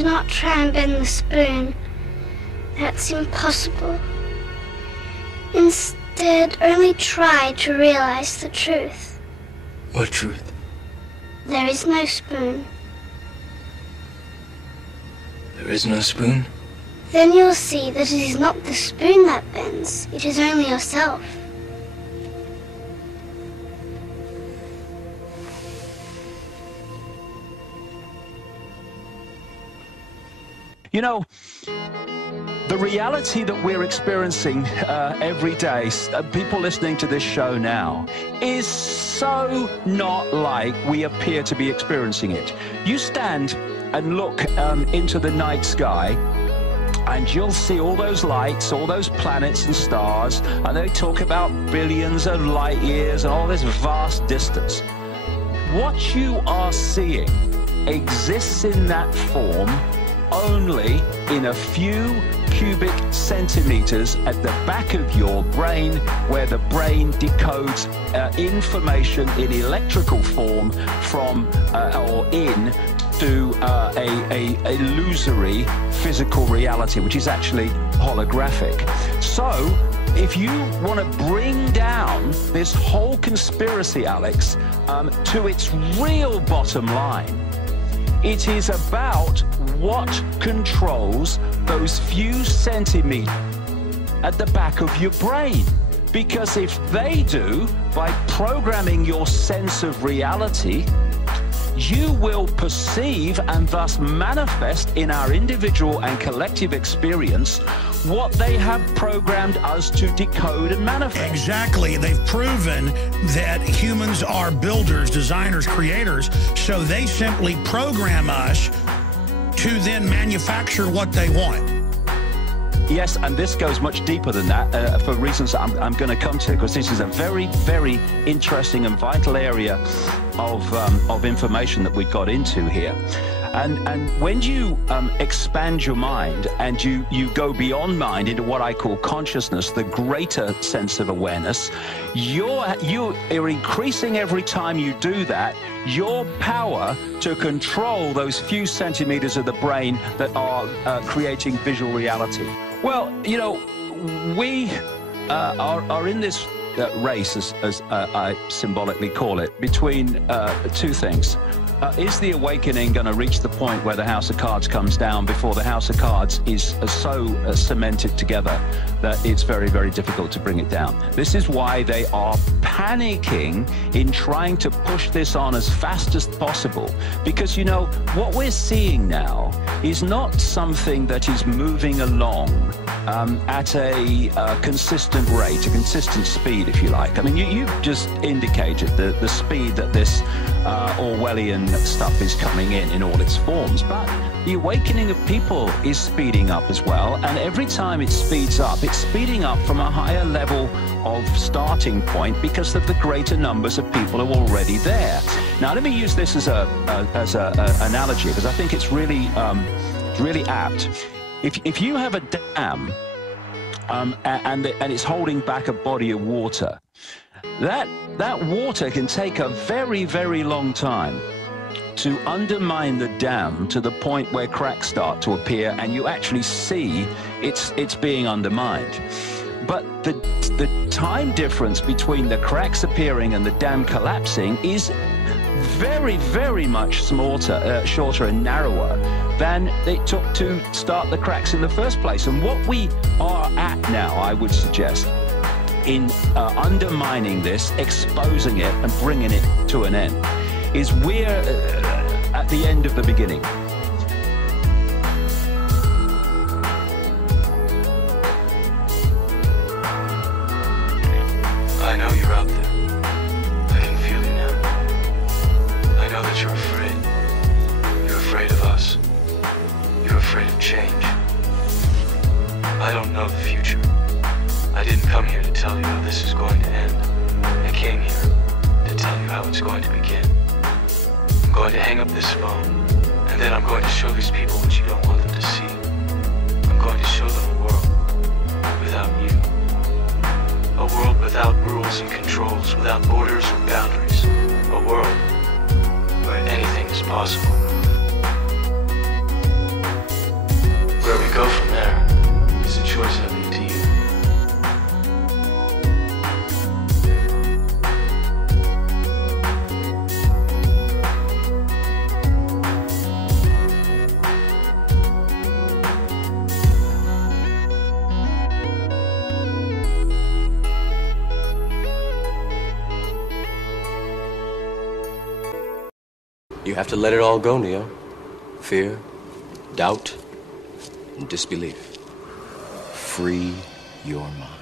Do not try and bend the spoon. That's impossible. Instead, only try to realize the truth. What truth? There is no spoon. There is no spoon? Then you'll see that it is not the spoon that bends, it is only yourself. You know, the reality that we're experiencing every day, people listening to this show now, is so not like we appear to be experiencing it. You stand and look into the night sky, and you'll see all those lights, all those planets and stars, and they talk about billions of light years and all this vast distance. What you are seeing exists in that form only in a few cubic centimeters at the back of your brain, where the brain decodes information in electrical form from or in to a illusory physical reality, which is actually holographic. So if you want to bring down this whole conspiracy, Alex, to its real bottom line, it is about what controls those few centimeters at the back of your brain. Because if they do, by programming your sense of reality, you will perceive and thus manifest in our individual and collective experience what they have programmed us to decode and manifest. Exactly. They've proven that humans are builders, designers, creators, so they simply program us to then manufacture what they want. Yes, and this goes much deeper than that for reasons I'm going to come to, because this is a very, very interesting and vital area of information that we got into here. And when you expand your mind and you go beyond mind into what I call consciousness, the greater sense of awareness, you are increasing every time you do that your power to control those few centimeters of the brain that are creating visual reality. Well, you know, we are in this race, as I symbolically call it, between two things. Is the awakening going to reach the point where the House of Cards comes down before the House of Cards is so cemented together that it's very, very difficult to bring it down? This is why they are panicking in trying to push this on as fast as possible. Because, you know, what we're seeing now is not something that is moving along at a consistent rate, a consistent speed, if you like. I mean, you've just indicated the speed that this Orwellian stuff is coming in all its forms, but the awakening of people is speeding up as well, and every time it speeds up, it's speeding up from a higher level of starting point because of the greater numbers of people who are already there. Now, let me use this as a analogy, because I think it's really really apt. If you have a dam and it's holding back a body of water, that water can take a very, very long time to undermine the dam to the point where cracks start to appear and you actually see it's being undermined. But the time difference between the cracks appearing and the dam collapsing is very, very much shorter and narrower than it took to start the cracks in the first place. And what we are at now, I would suggest, in undermining this, exposing it and bringing it to an end, is we're at the end of the beginning. I know you're out there. I can feel you now. I know that you're afraid. You're afraid of us. You're afraid of change. I don't know the future. I didn't come here to tell you how this is going to end. I came here to tell you how it's going to begin. I'm going to hang up this phone, and then I'm going to show these people what you don't want them to see. I'm going to show them a world without you. A world without rules and controls, without borders or boundaries. A world where anything is possible. You have to let it all go, Neo. Fear, doubt, and disbelief. Free your mind.